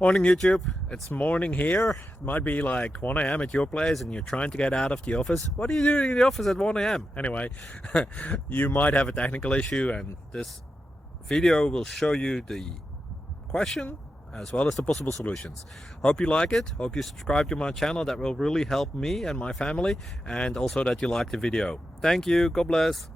Morning YouTube, it's morning here. It might be like 1 a.m. at your place and you're trying to get out of the office. What are you doing in the office at 1 a.m.? Anyway, you might have a technical issue and this video will show you the question as well as the possible solutions. Hope you like it, hope you subscribe to my channel. That will really help me and my family, and also that you like the video. Thank you, God bless.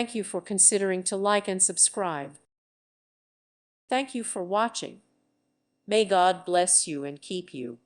Thank you for considering to like and subscribe. Thank you for watching. May God bless you and keep you.